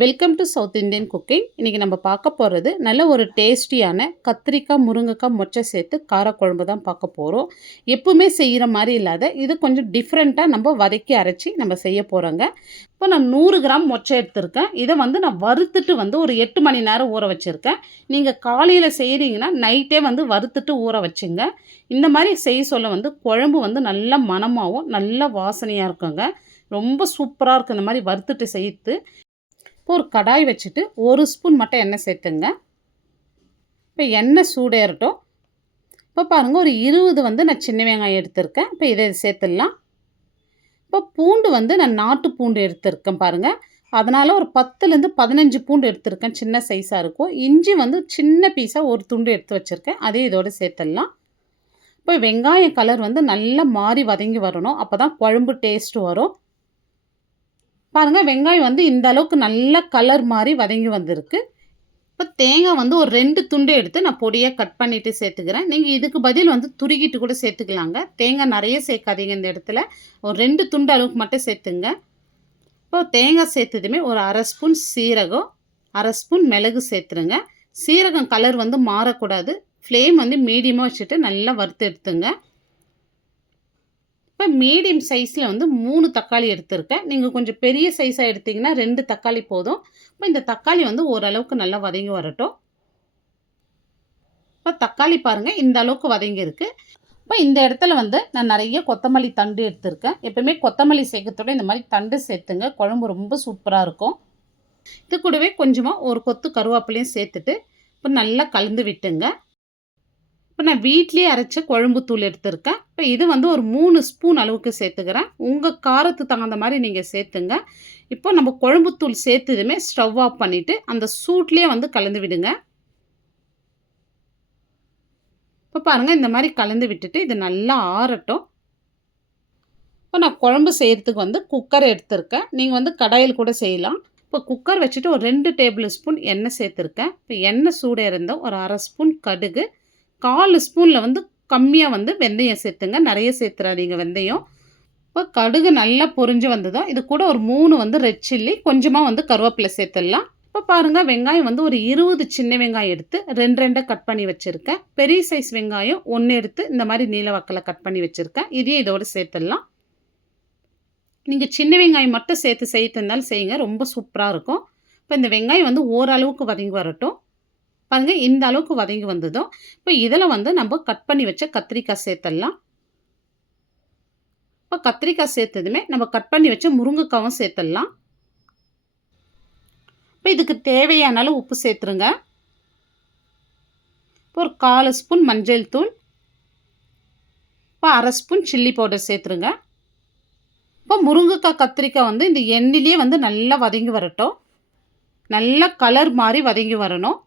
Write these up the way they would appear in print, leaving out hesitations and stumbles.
Welcome to south Indian cooking. இன்றைக்கி நம்ம பார்க்க போகிறது நல்ல ஒரு டேஸ்டியான கத்திரிக்காய் முருங்கைக்காய் மொச்சை சேர்த்து காரக்குழம்பு தான் பார்க்க போகிறோம். எப்பவுமே செய்கிற மாதிரி இல்லாத இது கொஞ்சம் டிஃப்ரெண்ட்டாக நம்ம வதக்கி அரைச்சி நம்ம செய்ய போகிறோங்க. இப்போ நான் 100 கிராம் மொச்சை எடுத்திருக்கேன். இதை நான் வறுத்துட்டு ஒரு 8 மணி நேரம் ஊற வச்சுருக்கேன். நீங்கள் காலையில் செய்கிறீங்கன்னா நைட்டே வறுத்துட்டு ஊற வச்சுங்க. இந்த மாதிரி செய்ய சொல்ல குழம்பு நல்ல மணமாகவும் நல்ல வாசனையாக இருக்குங்க. ரொம்ப சூப்பராக இருக்கும் இந்த மாதிரி வறுத்துட்டு செய்து. இப்போ ஒரு கடாய் வச்சுட்டு 1 ஸ்பூன் மட்டும் எண்ணெய் சேர்த்துங்க. இப்போ எண்ணெய் சூடேறட்டும். இப்போ பாருங்கள், ஒரு 20 நான் சின்ன வெங்காயம் எடுத்திருக்கேன். இப்போ இதை சேர்த்துடலாம். இப்போ பூண்டு நான் நாட்டு பூண்டு எடுத்திருக்கேன் பாருங்கள். அதனால் ஒரு 10லேருந்து 15 பூண்டு எடுத்திருக்கேன். சின்ன சைஸாக இருக்கும். இஞ்சி சின்ன பீஸாக ஒரு துண்டு எடுத்து வச்சுருக்கேன். அதே இதோடு சேர்த்துடலாம். இப்போ வெங்காயம் கலர் நல்லா மாறி வதங்கி வரணும். அப்போ தான் குழம்பு டேஸ்ட்டு வரும். பாருங்கள், வெங்காயம் இந்த அளவுக்கு நல்ல கலர் மாதிரி வதங்கி வந்திருக்கு. இப்போ தேங்காய் ஒரு 2 துண்டு எடுத்து நான் பொடியாக கட் பண்ணிவிட்டு சேர்த்துக்கிறேன். நீங்கள் இதுக்கு பதில் துருகிட்டு கூட சேர்த்துக்கலாங்க. தேங்காய் நிறைய சேர்க்காதீங்க. இந்த இடத்துல ஒரு 2 துண்டு அளவுக்கு மட்டும் சேர்த்துங்க. இப்போ தேங்காய் சேர்த்ததுமே ஒரு 1/2 ஸ்பூன் சீரகம், 1/2 ஸ்பூன் மிளகு சேர்த்துருங்க. சீரகம் கலர் மாறக்கூடாது. ஃப்ளேம் மீடியமாக வச்சுட்டு நல்லா வறுத்து எடுத்துங்க. இப்போ மீடியம் சைஸில் 3 தக்காளி எடுத்திருக்கேன். நீங்கள் கொஞ்சம் பெரிய சைஸாக எடுத்திங்கன்னா 2 தக்காளி போதும். இப்போ இந்த தக்காளி ஓரளவுக்கு நல்லா வதங்கி வரட்டும். இப்போ தக்காளி பாருங்கள், இந்த அளவுக்கு வதங்கியிருக்கு. இப்போ இந்த இடத்துல நான் நிறைய கொத்தமல்லி தண்டு எடுத்திருக்கேன். எப்பவுமே கொத்தமல்லி சேர்க்கறதோட இந்த மாதிரி தண்டு சேர்த்துங்க. குழம்பு ரொம்ப சூப்பராக இருக்கும். இது கூடவே கொஞ்சமாக ஒரு கொத்து கருவேப்பிலையும் சேர்த்துட்டு இப்போ நல்லா கலந்து விட்டுங்க. இப்போ நான் வீட்லேயே அரைச்ச குழம்பு தூள் எடுத்திருக்கேன். இப்போ இது ஒரு 3 ஸ்பூன் அளவுக்கு சேர்த்துக்கிறேன். உங்கள் காரத்துக்கு தகுந்த மாதிரி நீங்கள் சேர்த்துங்க. இப்போ நம்ம குழம்பு தூள் சேர்த்ததுமே ஸ்டவ் ஆஃப் பண்ணிவிட்டு அந்த சூட்லேயே கலந்து விடுங்க. இப்போ பாருங்கள், இந்த மாதிரி கலந்து விட்டுட்டு இது நல்லா ஆறட்டும். இப்போ நான் குழம்பு செய்கிறதுக்கு குக்கர் எடுத்திருக்கேன். நீங்கள் கடாயில் கூட செய்யலாம். இப்போ குக்கர் வச்சுட்டு ஒரு 2 டேபிள் ஸ்பூன் எண்ணெய் சேர்த்துருக்கேன். இப்போ எண்ணெய் சூடாக இருந்தால் ஒரு 1/2 ஸ்பூன் கடுகு, 4 ஸ்பூனில் கம்மியாக வெந்தயம் சேர்த்துங்க. நிறைய சேர்த்துறாதீங்க வெந்தயம். இப்போ கடுகு நல்லா பொரிஞ்சு வந்ததும் இது கூட ஒரு 3 ரெட் சில்லி, கொஞ்சமாக கருவேப்பிலை சேர்த்துடலாம். இப்போ பாருங்கள், வெங்காயம் ஒரு 20 சின்ன வெங்காயம் எடுத்து 2 கட் பண்ணி வச்சுருக்கேன். பெரிய சைஸ் வெங்காயம் 1 எடுத்து இந்த மாதிரி நீல வாக்கில் கட் பண்ணி வச்சுருக்கேன். இதையும் இதோடு சேர்த்துடலாம். நீங்கள் சின்ன வெங்காயம் மட்டும் சேர்த்து செய்யறதுனாலும் செய்யுங்க, ரொம்ப சூப்பராக இருக்கும். இப்போ இந்த வெங்காயம் ஓரளவுக்கு வதங்கி வரட்டும். பாருங்கள், இந்த அளவுக்கு வதங்கி வந்ததும் இப்போ இதில் நம்ம கட் பண்ணி வச்ச கத்திரிக்காய் சேர்த்துடலாம். இப்போ கத்திரிக்காய் சேர்த்ததுமே நம்ம கட் பண்ணி வச்ச முருங்கைக்காவும் சேர்த்துடலாம். இப்போ இதுக்கு தேவையான அளவு உப்பு சேர்த்துருங்க. இப்போ ஒரு 1/4 ஸ்பூன் மஞ்சள் தூள், இப்போ 1/2 ஸ்பூன் சில்லி பவுடர் சேர்த்துருங்க. இப்போ முருங்கைக்காய் கத்திரிக்காய் இந்த எண்ணெயிலே நல்லா வதங்கி வரட்டும். நல்லா கலர் மாதிரி வதங்கி வரணும்.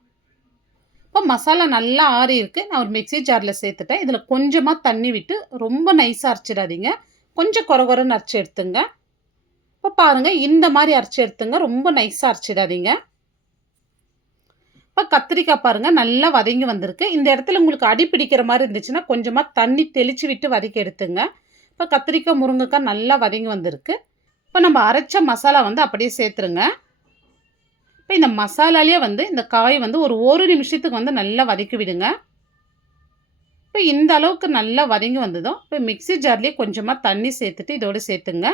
இப்போ மசாலா நல்லா ஆறி இருக்குது. நான் ஒரு மிக்ஸி ஜாரில் சேர்த்துட்டேன். இதில் கொஞ்சமாக தண்ணி விட்டு ரொம்ப நைஸாக அரைச்சிடாதீங்க. கொஞ்சம் கொரகொரன்னு அரைச்சி எடுத்துங்க. இப்போ பாருங்கள், இந்த மாதிரி அரைச்சி எடுத்துங்க. ரொம்ப நைஸாக அரைச்சிடாதீங்க. இப்போ கத்திரிக்காய் பாருங்கள் நல்லா வதங்கி வந்திருக்கு. இந்த இடத்துல உங்களுக்கு அடி பிடிக்கிற மாதிரி இருந்துச்சுன்னா கொஞ்சமாக தண்ணி தெளித்து விட்டு வதக்கி எடுத்துங்க. இப்போ கத்திரிக்காய் முருங்கைக்காய் நல்லா வதங்கி வந்திருக்கு. இப்போ நம்ம அரைச்ச மசாலா அப்படியே சேர்த்துருங்க. இப்போ இந்த மசாலாலேயே இந்த காய் ஒரு நிமிஷத்துக்கு நல்லா வதக்கி விடுங்க. இப்போ இந்த அளவுக்கு நல்லா வதங்கி வந்ததும் இப்போ மிக்ஸி ஜார்லேயே கொஞ்சமாக தண்ணி சேர்த்துட்டு இதோடு சேர்த்துங்க.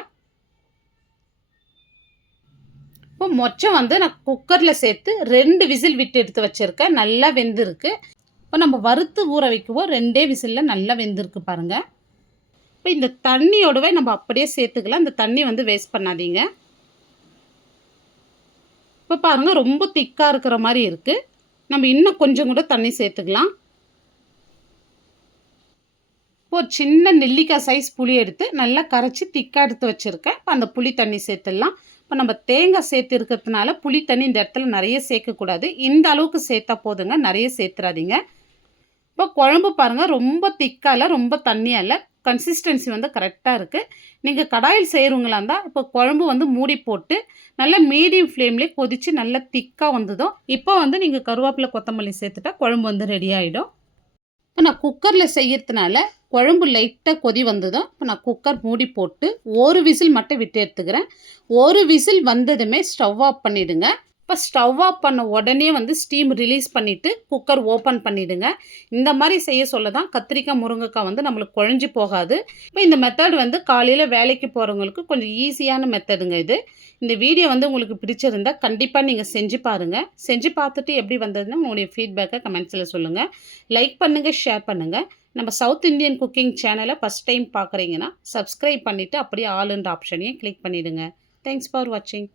இப்போ மொச்சை நான் குக்கரில் சேர்த்து 2 விசில் விட்டு எடுத்து வச்சுருக்கேன். நல்லா வெந்திருக்கு. இப்போ நம்ம வறுத்து ஊற வைக்குவோம். 2 விசிலில் நல்லா வெந்திருக்கு பாருங்கள். இப்போ இந்த தண்ணியோடவே நம்ம அப்படியே சேர்த்துக்கலாம். இந்த தண்ணி வேஸ்ட் பண்ணாதீங்க. இப்போ பாருங்கள், ரொம்ப திக்காக இருக்கிற மாதிரி இருக்குது. நம்ம இன்னும் கொஞ்சம் கூட தண்ணி சேர்த்துக்கலாம். ஒரு சின்ன நெல்லிக்காய் சைஸ் புளி எடுத்து நல்லா கரைச்சி திக்காக எடுத்து வச்சுருக்கேன். இப்போ அந்த புளி தண்ணி சேர்த்துடலாம். இப்போ நம்ம தேங்காய் சேர்த்து இருக்கிறதுனால புளி தண்ணி இந்த இடத்துல நிறைய சேர்க்கக்கூடாது. இந்த அளவுக்கு சேர்த்தா போதுங்க, நிறைய சேர்த்துறாதீங்க. இப்போ குழம்பு பாருங்கள், ரொம்ப திக்காக இல்லை, ரொம்ப தண்ணியாக இல்லை, கன்சிஸ்டன்சி கரெக்டாக இருக்குது. நீங்கள் கடாயில் செய்கிறவங்களா இருந்தால் இப்போ குழம்பு மூடி போட்டு நல்லா மீடியம் ஃப்ளேம்லேயே கொதித்து நல்லா திக்காக வந்ததும் இப்போ நீங்கள் கருவேப்பிலை கொத்தமல்லி சேர்த்துட்டா குழம்பு ரெடி ஆகிடும். இப்போ நான் குக்கரில் செய்யறதுனால குழம்பு லைட்டாக கொதி வந்ததும் இப்போ நான் குக்கர் மூடி போட்டு ஒரு விசில் மட்டும் விட்டு எடுத்துக்கிறேன். ஒரு விசில் வந்ததுமே ஸ்டவ் ஆஃப் பண்ணிவிடுங்க. இப்போ ஸ்டவ் ஆஃப் பண்ண உடனே வந்து ஸ்டீம் ரிலீஸ் பண்ணிவிட்டு குக்கர் ஓப்பன் பண்ணிவிடுங்க. இந்த மாதிரி செய்ய சொல்ல தான் கத்திரிக்காய் முருங்கைக்காய் வந்து நம்மளுக்கு குழஞ்சி போகாது. இப்போ இந்த மெத்தட் வந்து காலையில் வேலைக்கு போகிறவங்களுக்கு கொஞ்சம் ஈஸியான மெத்தடுங்க இது. இந்த வீடியோ வந்து உங்களுக்கு பிடிச்சிருந்தா கண்டிப்பாக நீங்கள் செஞ்சு பாருங்கள். செஞ்சு பார்த்துட்டு எப்படி வந்ததுன்னு உங்களுடைய ஃபீட்பேக்கை கமெண்ட்ஸில் சொல்லுங்கள். லைக் பண்ணுங்கள், ஷேர் பண்ணுங்கள். நம்ம சவுத் இந்தியன் குக்கிங் சேனலை ஃபஸ்ட் டைம் பார்க்குறீங்கன்னா சப்ஸ்கிரைப் பண்ணிவிட்டு அப்படியே ஆல்ன்ற ஆப்ஷனையும் கிளிக் பண்ணிவிடுங்க. தேங்க்ஸ் ஃபார் வாட்சிங்.